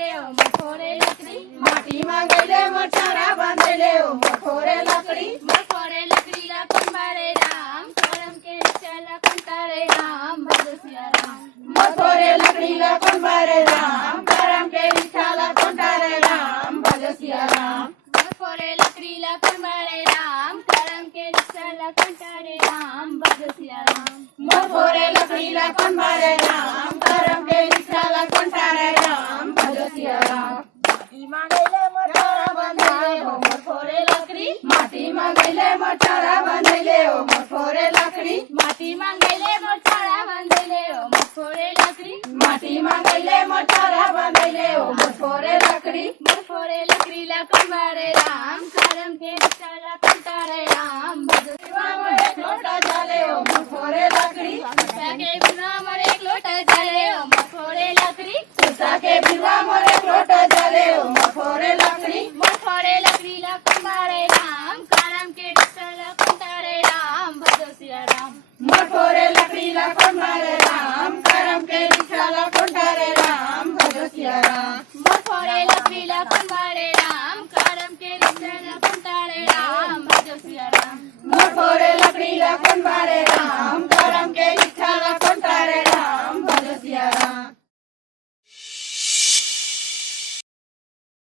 बांधले ओ मखोरे लकड़ी माटी मांगले मोचारा बांधले ओ मखोरे लकड़ी मखोरे लकड़ी ला कंबारे राम करम के चला कंटारे राम भजो सिया राम मखोरे लकड़ी ला कंबारे राम करम के रिछाला कंटारे राम भजो सिया राम मखोरे लकड़ी ला कंबारे राम करम के चला कंटारे राम भजो सिया राम मखोरे लकड़ी ला कंबारे राम करम के रिछाला कंटारे राम भजो सिया राम माटी मांगले मोचारा बांधले ओ मखोरे लकड़ी माटी मांगले मोचारा बांधले ओ मखोरे लकड़ी माटी मांगले मोचारा बांधले ओ मखोरे लकड़ी माटी मांगले मोचारा बांधले ओ मखोरे लकड़ी मखोरे लकड़ी ला कंबारे राम करम के चला कंटारे राम भजो विवाह एक लोटा जाले ओ मखोरे लकड़ी सीता के बिना मरे एक लोटा जले ओ मखोरे लकड़ी सीता के विवाह मोरे एक लोटा जाले ओ मखोरे लकड़ी मखोरे लकड़ी ला कंबारे राम करम के चला कंटारे राम भजो सिया राम मखोरे लकड़ी ला कंबारे राम करम के रिछाला कंटारे राम भजो सिया राम मखोरे लकड़ी ला कंबारे राम करम के चला कंटारे राम भजो सिया राम मखोरे लकड़ी ला कंबारे राम